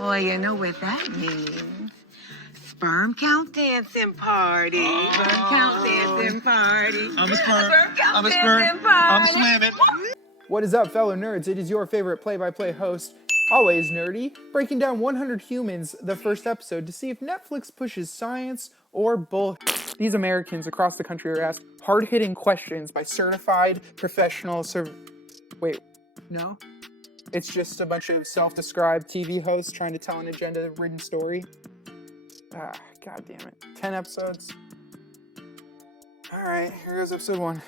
Oh, you know what that means. Sperm count dancing party. Sperm count dancing party. I'm a sperm. I'm a sperm. I'm slamming. What is up, fellow nerds? It is your favorite play-by-play host, always nerdy, breaking down 100 Humans, the first episode, to see if Netflix pushes science or bull. These Americans across the country are asked hard-hitting questions by certified professional Wait, no? It's just a bunch of self-described TV hosts trying to tell an agenda-ridden story. God damn it. 10 episodes. Alright, here goes episode 1.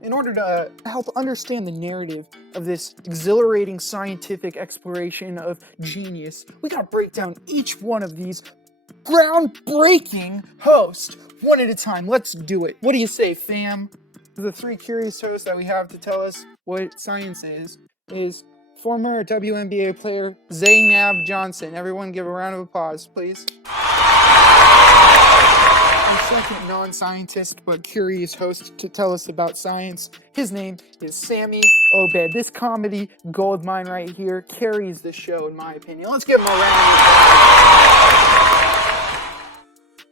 In order to help understand the narrative of this exhilarating scientific exploration of genius, we gotta break down each one of these groundbreaking hosts one at a time. Let's do it. What do you say, fam? The three curious hosts that we have to tell us what science is former WNBA player Zainab Johnson. Everyone give a round of applause, please. Our second non-scientist but curious host to tell us about science, his name is Sammy Obed. This comedy goldmine right here carries the show, in my opinion. Let's give him a round of applause.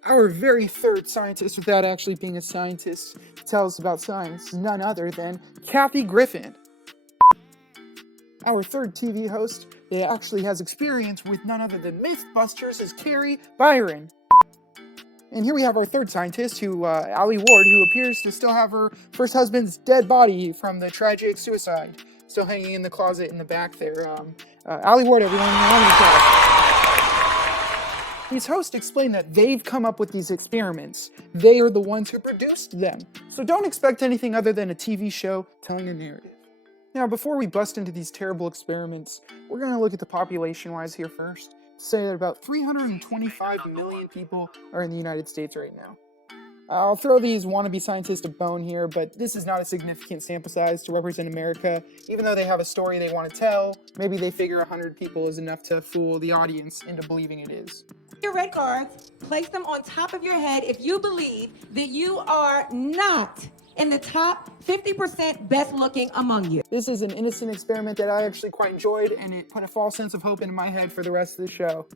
Our very third scientist, without actually being a scientist, to tell us about science is none other than Kathy Griffin. Our third TV host that actually has experience with none other than Mythbusters is Carrie Byron. And here we have our third scientist, Allie Ward, who appears to still have her first husband's dead body from the tragic suicide still hanging in the closet in the back there. Allie Ward, everyone. These hosts explain that they've come up with these experiments. They are the ones who produced them. So don't expect anything other than a TV show telling a narrative. Now, before we bust into these terrible experiments, we're going to look at the population-wise here first. Say that about 325 million people are in the United States right now. I'll throw these wannabe scientists a bone here, but this is not a significant sample size to represent America. Even though they have a story they want to tell, maybe they figure 100 people is enough to fool the audience into believing it is. Your red cards, place them on top of your head if you believe that you are not in the top 50% best looking among you. This is an innocent experiment that I actually quite enjoyed, and it put a false sense of hope into my head for the rest of the show.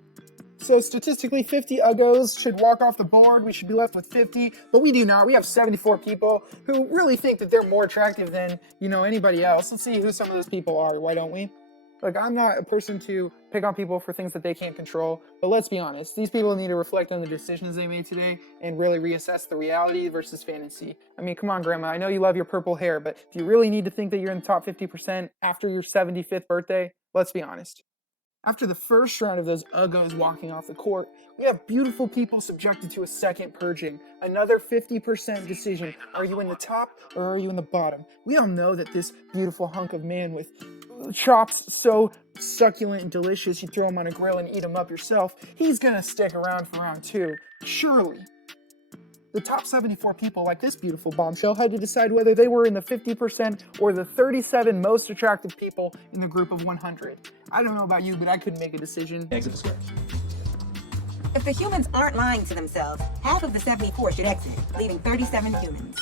So statistically, 50 uggos should walk off the board. We should be left with 50, but we do not. We have 74 people who really think that they're more attractive than, anybody else. Let's see who some of those people are, why don't we? Like, I'm not a person to pick on people for things that they can't control, but let's be honest. These people need to reflect on the decisions they made today and really reassess the reality versus fantasy. I mean, come on, Grandma. I know you love your purple hair, but do you really need to think that you're in the top 50% after your 75th birthday? Let's be honest. After the first round of those uggos walking off the court, we have beautiful people subjected to a second purging. Another 50% decision. Are you in the top or are you in the bottom? We all know that this beautiful hunk of man with chops so succulent and delicious you throw him on a grill and eat him up yourself, he's gonna stick around for round 2. Surely. The top 74 people, like this beautiful bombshell, had to decide whether they were in the 50% or the 37 most attractive people in the group of 100. I don't know about you, but I couldn't make a decision. Exit the script. If the humans aren't lying to themselves, half of the 74 should exit, leaving 37 humans.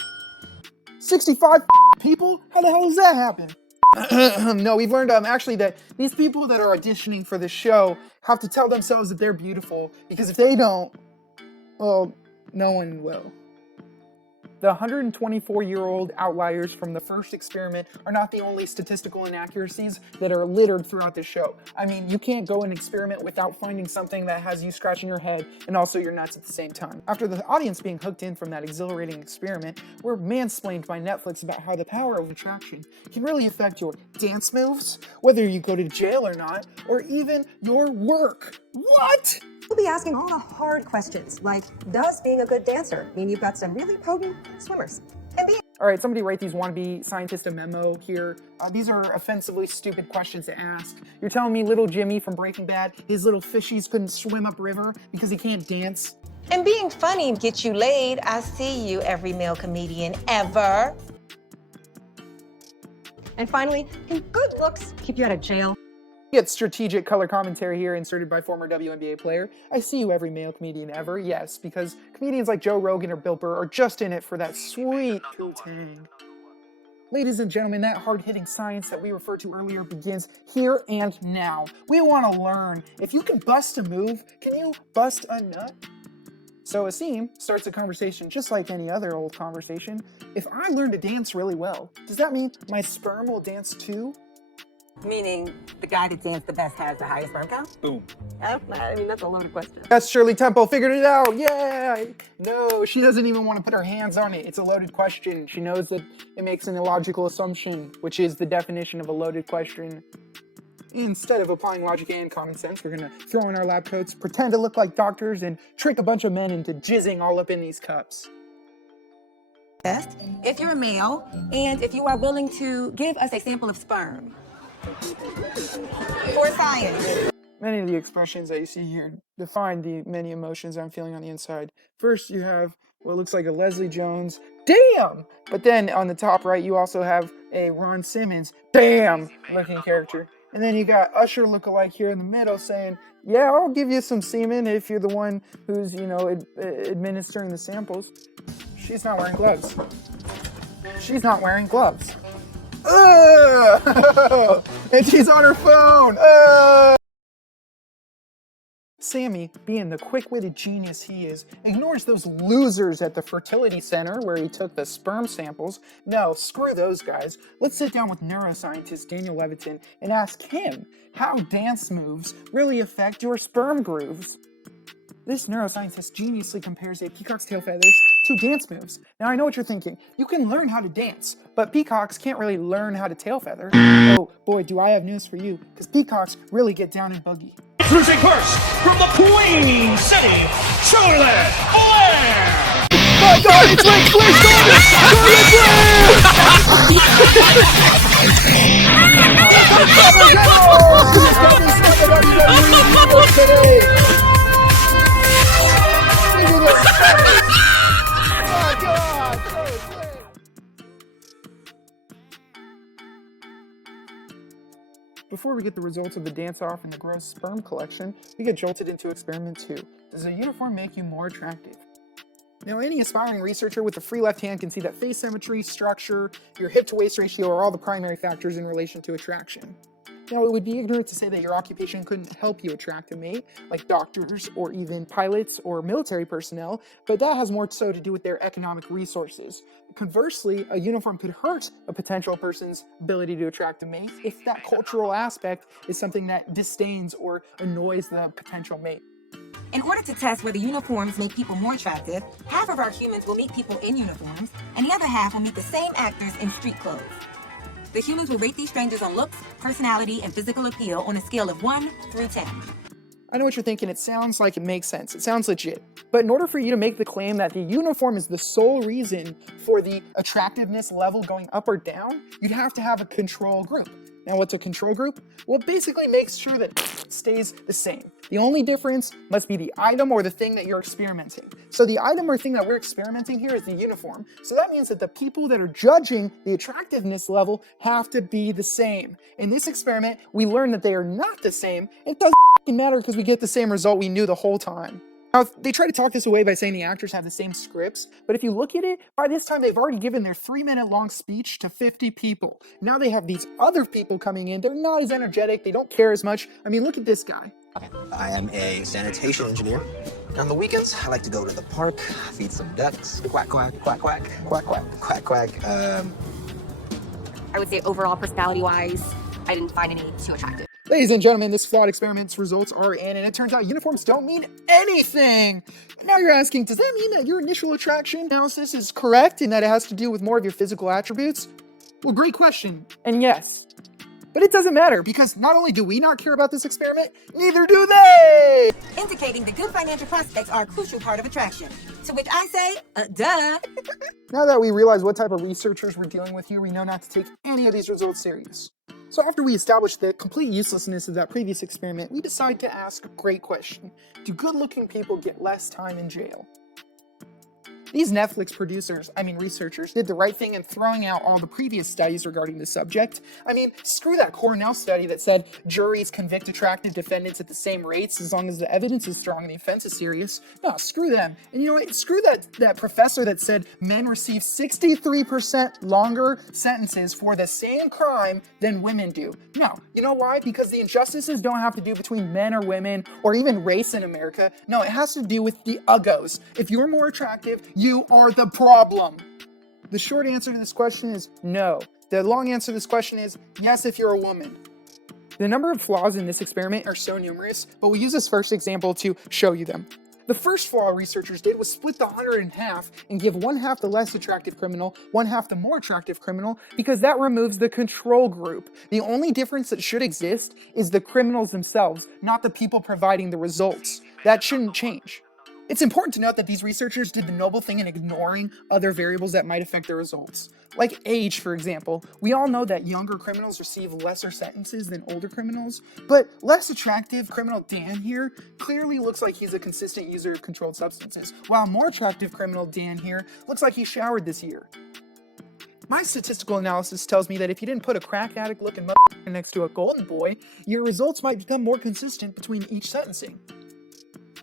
65 people? How the hell does that happen? No, we've learned actually that these people that are auditioning for the show have to tell themselves that they're beautiful, because if they don't, well, no one will. The 124-year-old outliers from the first experiment are not the only statistical inaccuracies that are littered throughout the show. I mean, you can't go and experiment without finding something that has you scratching your head and also your nuts at the same time. After the audience being hooked in from that exhilarating experiment, we're mansplained by Netflix about how the power of attraction can really affect your dance moves, whether you go to jail or not, or even your work. What? We'll be asking all the hard questions, like, does being a good dancer mean you've got some really potent swimmers? All right, somebody write these wannabe scientists a memo here. These are offensively stupid questions to ask. You're telling me little Jimmy from Breaking Bad, his little fishies couldn't swim upriver because he can't dance? And being funny gets you laid. I see you, every male comedian ever. And finally, can good looks keep you out of jail? Get strategic color commentary here inserted by former WNBA player. I see you, every male comedian ever. Yes, because comedians like Joe Rogan or Bill Burr are just in it for that sweet poo-tang. Ladies and gentlemen, that hard-hitting science that we referred to earlier begins here and now. We want to learn. If you can bust a move, can you bust a nut? So Asim starts a conversation just like any other old conversation. If I learn to dance really well, does that mean my sperm will dance too? Meaning the guy that danced the best has the highest sperm count? Boom. I mean, that's a loaded question. That's Shirley Temple, figured it out, yay! No, she doesn't even want to put her hands on it. It's a loaded question. She knows that it makes an illogical assumption, which is the definition of a loaded question. Instead of applying logic and common sense, we're gonna throw on our lab coats, pretend to look like doctors, and trick a bunch of men into jizzing all up in these cups. If you're a male, and if you are willing to give us a sample of sperm. For science. Many of the expressions that you see here define the many emotions I'm feeling on the inside. First, you have what looks like a Leslie Jones, damn! But then on the top right, you also have a Ron Simmons, damn! looking character. And then you got Usher lookalike here in the middle saying, yeah, I'll give you some semen if you're the one who's, administering the samples. She's not wearing gloves. She's not wearing gloves. And she's on her phone. Sammy, being the quick-witted genius he is, ignores those losers at the fertility center where he took the sperm samples. No, screw those guys. Let's sit down with neuroscientist Daniel Levitin and ask him how dance moves really affect your sperm grooves. This neuroscientist geniusly compares a peacock's tail feathers to dance moves. Now I know what you're thinking. You can learn how to dance, but peacocks can't really learn how to tail feather. Oh boy, do I have news for you, because peacocks really get down and boogie. Cruising first from the Queen City, Charlotte Flair! My God, it's like Flair Before we get the results of the dance-off and the gross sperm collection, we get jolted into experiment 2. Does a uniform make you more attractive? Now, any aspiring researcher with a free left hand can see that face symmetry, structure, your hip-to-waist ratio are all the primary factors in relation to attraction. Now, it would be ignorant to say that your occupation couldn't help you attract a mate, like doctors or even pilots or military personnel, but that has more so to do with their economic resources. Conversely, a uniform could hurt a potential person's ability to attract a mate if that cultural aspect is something that disdains or annoys the potential mate. In order to test whether uniforms make people more attractive, half of our humans will meet people in uniforms, and the other half will meet the same actors in street clothes. The humans will rate these strangers on looks, personality, and physical appeal on a scale of 1 through 10. I know what you're thinking. It sounds like it makes sense. It sounds legit. But in order for you to make the claim that the uniform is the sole reason for the attractiveness level going up or down, you'd have to have a control group. Now, what's a control group? Well, it basically makes sure that it stays the same. The only difference must be the item or the thing that you're experimenting. So the item or thing that we're experimenting here is the uniform. So that means that the people that are judging the attractiveness level have to be the same. In this experiment, we learn that they are not the same. It doesn't matter because we get the same result we knew the whole time. Now, they try to talk this away by saying the actors have the same scripts, but if you look at it, by this time they've already given their 3-minute-long speech to 50 people. Now they have these other people coming in. They're not as energetic. They don't care as much. I mean, look at this guy. I am a sanitation engineer. On the weekends, I like to go to the park, feed some ducks, quack, quack, quack, quack, quack, quack, quack, quack. I would say overall personality-wise, I didn't find any too attractive. Ladies and gentlemen, this flawed experiment's results are in, and it turns out uniforms don't mean anything. Now you're asking, does that mean that your initial attraction analysis is correct and that it has to do with more of your physical attributes? Well, great question, and yes. But it doesn't matter, because not only do we not care about this experiment, neither do they! Indicating that good financial prospects are a crucial part of attraction. To which I say, duh. Now that we realize what type of researchers we're dealing with here, we know not to take any of these results serious. So after we establish the complete uselessness of that previous experiment, we decide to ask a great question. Do good-looking people get less time in jail? These Netflix researchers, did the right thing in throwing out all the previous studies regarding the subject. Screw that Cornell study that said juries convict attractive defendants at the same rates as long as the evidence is strong and the offense is serious. No, screw them. And you know what? Screw that professor that said men receive 63% longer sentences for the same crime than women do. No, you know why? Because the injustices don't have to do between men or women or even race in America. No, it has to do with the uggos. If you're more attractive, you are the problem. The short answer to this question is no. The long answer to this question is yes if you're a woman. The number of flaws in this experiment are so numerous, but we'll use this first example to show you them. The first flaw researchers did was split the 100 in half and give one half the less attractive criminal, one half the more attractive criminal, because that removes the control group. The only difference that should exist is the criminals themselves, not the people providing the results. That shouldn't change. It's important to note that these researchers did the noble thing in ignoring other variables that might affect their results. Like age, for example. We all know that younger criminals receive lesser sentences than older criminals, but less attractive criminal Dan here clearly looks like he's a consistent user of controlled substances, while more attractive criminal Dan here looks like he showered this year. My statistical analysis tells me that if you didn't put a crack addict looking motherfucker next to a golden boy, your results might become more consistent between each sentencing.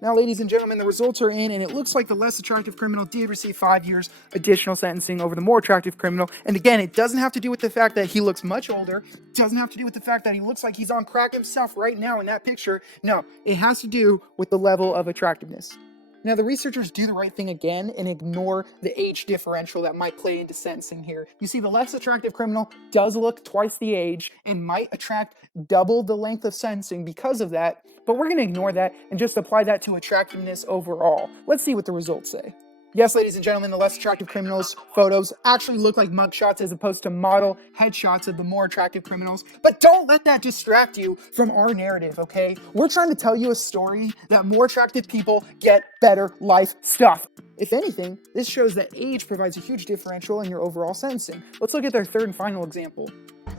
Now, ladies and gentlemen, the results are in, and it looks like the less attractive criminal did receive 5 years additional sentencing over the more attractive criminal. And again, it doesn't have to do with the fact that he looks much older. It doesn't have to do with the fact that he looks like he's on crack himself right now in that picture. No, it has to do with the level of attractiveness. Now, the researchers do the right thing again and ignore the age differential that might play into sentencing here. You see, the less attractive criminal does look twice the age and might attract double the length of sentencing because of that, but we're going to ignore that and just apply that to attractiveness overall. Let's see what the results say. Yes, ladies and gentlemen, the less attractive criminals' photos actually look like mugshots as opposed to model headshots of the more attractive criminals. But don't let that distract you from our narrative, okay? We're trying to tell you a story that more attractive people get better life stuff. If anything, this shows that age provides a huge differential in your overall sentencing. Let's look at their third and final example.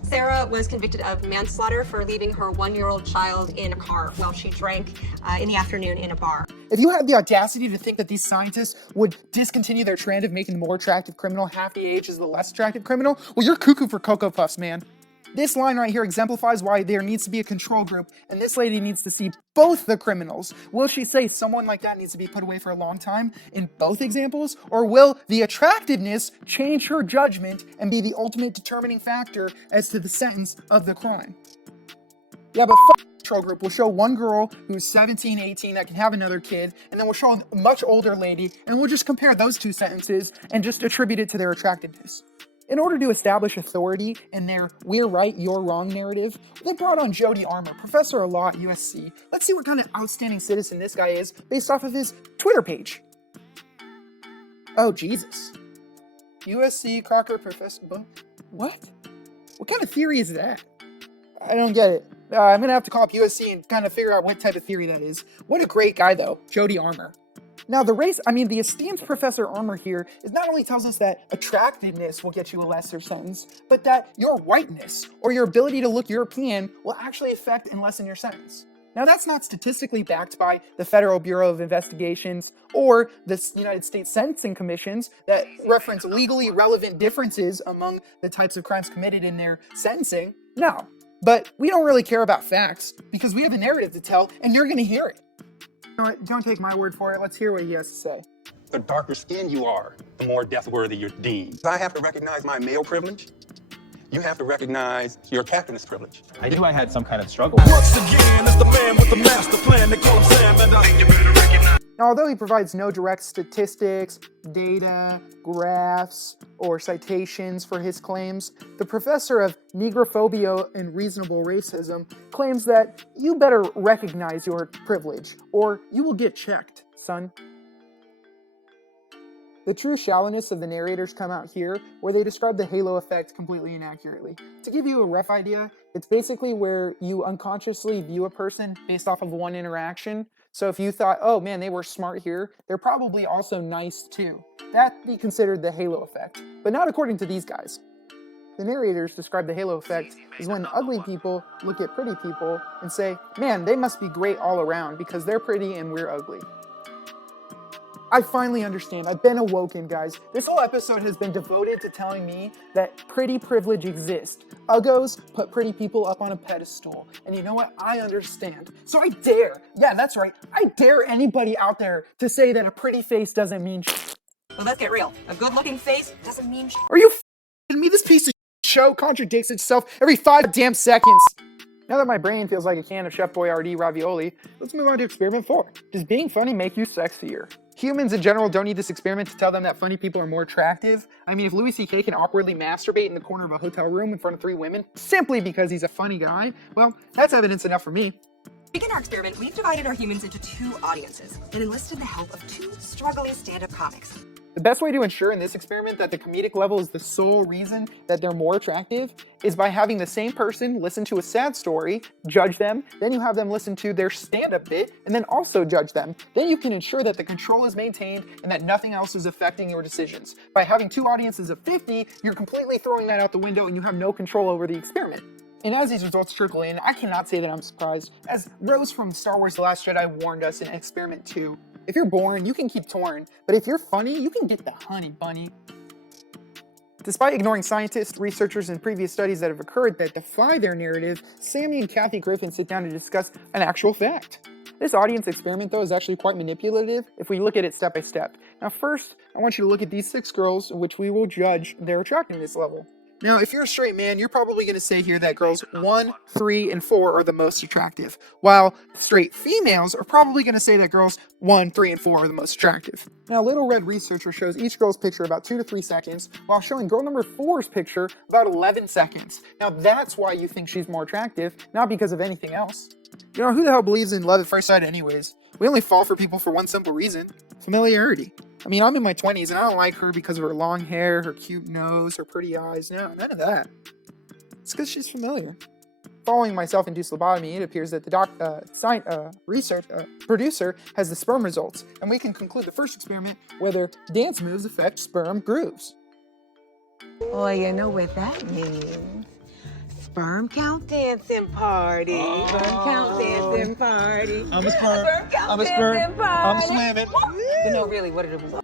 Sarah was convicted of manslaughter for leaving her 1-year-old child in a car while she drank in the afternoon in a bar. If you had the audacity to think that these scientists would discontinue their trend of making the more attractive criminal half the age as the less attractive criminal, well, you're cuckoo for Cocoa Puffs, man. This line right here exemplifies why there needs to be a control group, and this lady needs to see both the criminals. Will she say someone like that needs to be put away for a long time in both examples? Or will the attractiveness change her judgment and be the ultimate determining factor as to the sentence of the crime? Yeah, but control group. We'll show one girl who's 17, 18 that can have another kid, and then we'll show a much older lady, and we'll just compare those two sentences and just attribute it to their attractiveness. In order to establish authority in their "we're right, you're wrong" narrative, they brought on Jody Armour, professor of law at USC. Let's see what kind of outstanding citizen this guy is based off of his Twitter page. Oh, Jesus. USC Crocker professor. What? What kind of theory is that? I don't get it. I'm going to have to call up USC and kind of figure out what type of theory that is. What a great guy, though, Jody Armour. Now, the esteemed Professor Armour here is not only tells us that attractiveness will get you a lesser sentence, but that your whiteness or your ability to look European will actually affect and lessen your sentence. Now, that's not statistically backed by the Federal Bureau of Investigations or the United States Sentencing Commissions that reference legally relevant differences among the types of crimes committed in their sentencing. No, but we don't really care about facts because we have a narrative to tell and you're going to hear it. Don't take my word for it. Let's hear what he has to say. The darker skin you are, the more death-worthy you're deemed. I have to recognize my male privilege. You have to recognize your attractiveness privilege. I knew I had some kind of struggle. Once again, it's the man with the master plan that comes in, and I think you better recognize. Now, although he provides no direct statistics, data, graphs, or citations for his claims, the professor of negrophobia and reasonable racism claims that you better recognize your privilege, or you will get checked, son. The true shallowness of the narrators come out here, where they describe the halo effect completely inaccurately. To give you a rough idea, it's basically where you unconsciously view a person based off of one interaction. So if you thought, oh man, they were smart here, they're probably also nice too. That'd be considered the halo effect, but not according to these guys. The narrators describe the halo effect as when ugly people look at pretty people and say, man, they must be great all around because they're pretty and we're ugly. I finally understand. I've been awoken, guys. This whole episode has been devoted to telling me that pretty privilege exists. Uggos put pretty people up on a pedestal. And you know what? I understand. So I dare, yeah, that's right, I dare anybody out there to say that a pretty face doesn't mean shit. But let's get real. A good-looking face doesn't mean shit. Are you f***ing me? This piece of show contradicts itself every 5 damn seconds. Now that my brain feels like a can of Chef Boyardee ravioli, let's move on to experiment 4. Does being funny make you sexier? Humans in general don't need this experiment to tell them that funny people are more attractive. I mean, if Louis C.K. can awkwardly masturbate in the corner of a hotel room in front of 3 women simply because he's a funny guy, well, that's evidence enough for me. To begin our experiment, we've divided our humans into 2 audiences and enlisted the help of 2 struggling stand-up comics. The best way to ensure in this experiment that the comedic level is the sole reason that they're more attractive is by having the same person listen to a sad story, judge them, then you have them listen to their stand-up bit, and then also judge them. Then you can ensure that the control is maintained and that nothing else is affecting your decisions. By having 2 audiences of 50, you're completely throwing that out the window and you have no control over the experiment. And as these results trickle in, I cannot say that I'm surprised, as Rose from Star Wars The Last Jedi warned us in Experiment 2. If you're boring, you can keep touring, but if you're funny, you can get the honey bunny. Despite ignoring scientists, researchers, and previous studies that have occurred that defy their narrative, Sammy and Kathy Griffin sit down to discuss an actual fact. This audience experiment, though, is actually quite manipulative if we look at it step by step. Now first, I want you to look at these 6 girls, which we will judge their attractiveness level. Now, if you're a straight man, you're probably going to say here that girls 1, 3, and 4 are the most attractive, while straight females are probably going to say that girls 1, 3, and 4 are the most attractive. Now, Little Red Researcher shows each girl's picture about 2 to 3 seconds, while showing girl number 4's picture about 11 seconds. Now, that's why you think she's more attractive, not because of anything else. You know, who the hell believes in love at first sight anyways? We only fall for people for one simple reason: familiarity. I mean, I'm in my 20s and I don't like her because of her long hair, her cute nose, her pretty eyes. No, none of that. It's because she's familiar. Following my self-induced lobotomy, it appears that the producer has the sperm results, and we can conclude the first experiment whether dance moves affect sperm grooves. Oh, you know what that means. Sperm count dancing party. Sperm count dancing party. I'm a sperm. Sperm count I'm a dancing sperm. I'm party. swimming. To know really what it was.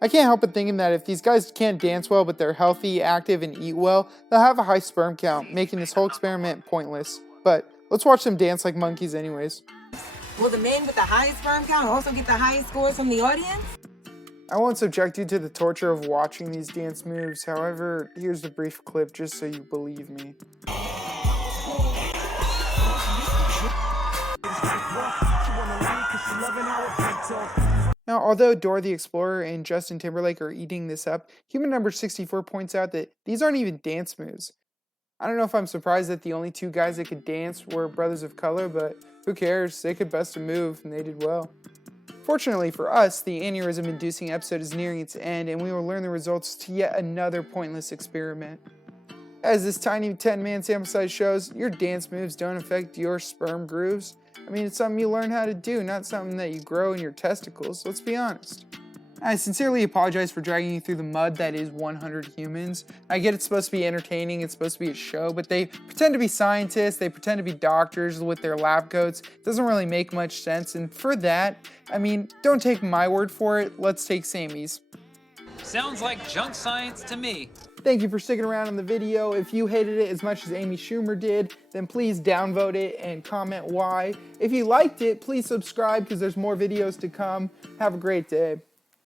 I can't help but thinking that if these guys can't dance well but they're healthy, active, and eat well, they'll have a high sperm count, making this whole experiment pointless. But let's watch them dance like monkeys anyways. Will the men with the highest sperm count also get the highest scores from the audience? I won't subject you to the torture of watching these dance moves, however, here's a brief clip just so you believe me. Now, although Dora the Explorer and Justin Timberlake are eating this up, human number 64 points out that these aren't even dance moves. I don't know if I'm surprised that the only 2 guys that could dance were brothers of color, but who cares? They could bust a move, and they did well. Fortunately for us, the aneurysm-inducing episode is nearing its end, and we will learn the results to yet another pointless experiment. As this tiny 10-man sample size shows, your dance moves don't affect your sperm grooves. I mean, it's something you learn how to do, not something that you grow in your testicles, let's be honest. I sincerely apologize for dragging you through the mud that is 100 Humans. I get it's supposed to be entertaining, it's supposed to be a show, but they pretend to be scientists, they pretend to be doctors with their lab coats. It doesn't really make much sense, and for that, I mean, don't take my word for it, let's take Sammy's. Sounds like junk science to me. Thank you for sticking around in the video. If you hated it as much as Amy Schumer did, then please downvote it and comment why. If you liked it, please subscribe because there's more videos to come. Have a great day.